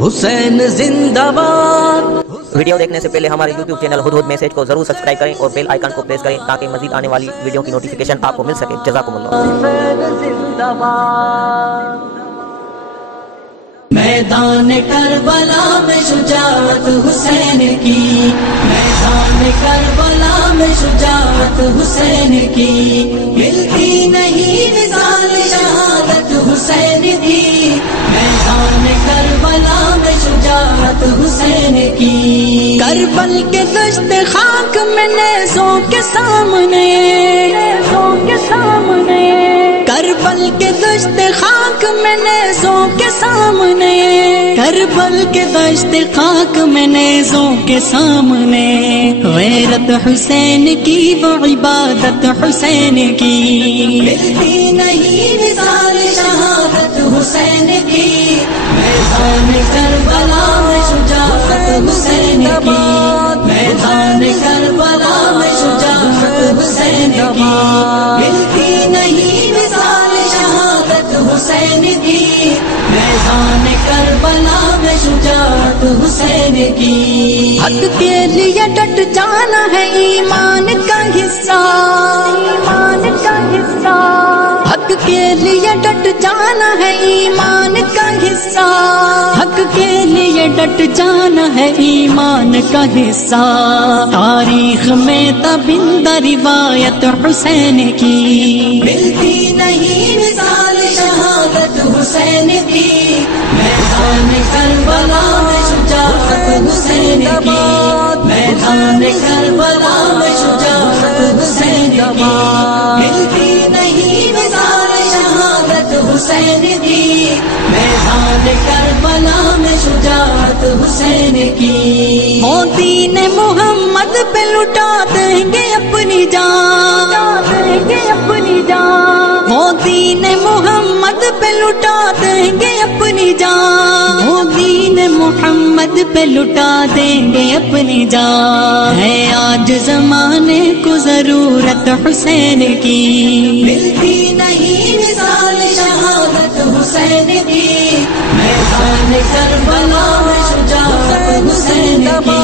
حسین زندہ باد۔ ویڈیو دیکھنے سے پہلے ہمارے YouTube چینل ہدہد میسج کو ضرور سبسکرائب کریں اور بیل آئیکن کو پریس کریں تاکہ مزید آنے والی ویڈیو کی نوٹیفیکیشن آپ کو مل سکے۔ جزاکم اللہ۔ حسین زندہ باد۔ میدان کربلا میں شجاعت حسین کی، میدان کربلا میں شجاعت حسین کی، ملتی نہیں مثال شہادت حسین کی، میدان کربلا میں شجاعت حسین کی۔ کربل کے دشت خاک میں نیزوں کے سامنے، نیزوں کے سامنے، کربل کے دشت خاک میں نیزوں کے سامنے، کربل کے دشت خاک میں نیزوں کے سامنے، غیرت حسین کی وہ عبادت حسین کی، ملتی نہیں مثال شہادت حسین کی، میدان کربلا میں شجاعت حسین کی، میدان کربلا میں شجاعت حسین کی، ملتی نہیں مثال شہادت حسین کی، میدان کربلا میں شجاعت حسین کی۔ حق کے لیے ڈٹ جانا ہے ایمان کا حصہ، ایمان کا حصہ، حق کے لیے ڈٹ جانا ہے ایمان کا حصہ، حق کے لیے ڈٹ جانا ہے ایمان کا حصہ، تاریخ میں تابندہ روایت حسین کی، ملتی نہیں مثال شہادت حسین کی، میدان کربلا میں شجاعت حسین کی، میدان کربلا میں شجاعت حسین کی، ملتی نہیں مثال شہادت حسین کی، میدان کربلا میں شجاعت حسین کی۔ وہ دین محمد پہ لٹا دیں گے اپنی جان، دیں گے اپنی جان، وہ دین محمد پہ لٹا دیں گے اپنی جان، وہ دین محمد پہ لٹا دیں گے اپنی جان، ہے آج زمانے کو ضرورت حسین کی، ملتی نہیں مثال شہادت حسین کی، میدان کربلا میں شجاعت حسین کی،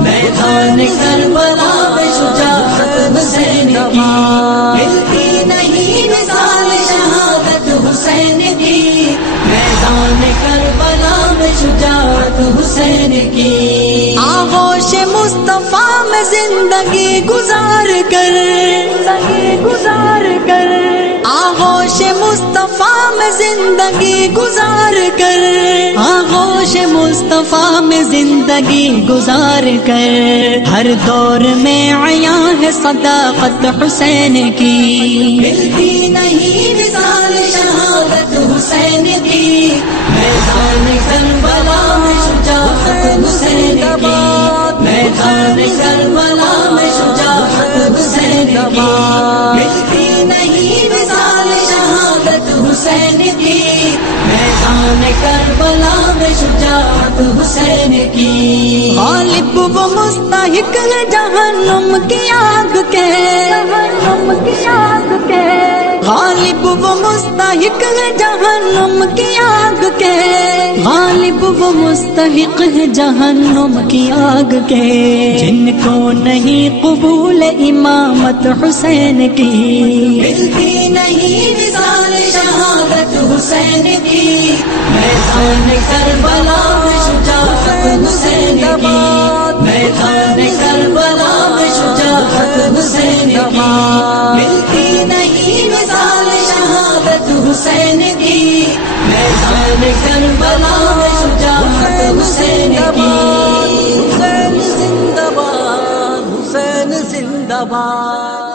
میدان کربلا میں شجاعت حسین کی، ملتی نہیں مثال شہادت حسین کی، میدان کربلا میں شجاعت حسین کی۔ آغوش مصطفیٰ میں زندگی گزار کر، زندگی گزار کر، آغوش مصطفیٰ میں زندگی گزار کر، آغوش مصطفیٰ میں زندگی گزار کر، ہر دور میں عیاں ہے صداقت حسین کی، ملتی نہیں مثال شہادت حسین کی، میدان کربلا میں شجاعت حسین کی، میدان کربلا میں شجاعت حسین کی، ملتی نہیں مثال شہادت حسین کی، میدان کربلا میں شجاعت حسین کی۔ غالب وہ مستحق ہے جہنم کی آگ کے، جہنم کی آگ کے، غالب وہ مستحق ہے جہنم کی آگ کے، غالب وہ مستحق ہے جہنم کی آگ کے، جن کو نہیں قبول امامت حسین کی، ملتی نہیں مثال شہادت حسین کی، میدان کربلا میں شجاعت حسین کی، میدان کربلا میں شجاعت حسین کی، ملتی نہیں مثال شہادت حسین کی، میدان کربلا میں شجاعت حسین کی۔ حسین زندہ باد، حسین زندہ باد۔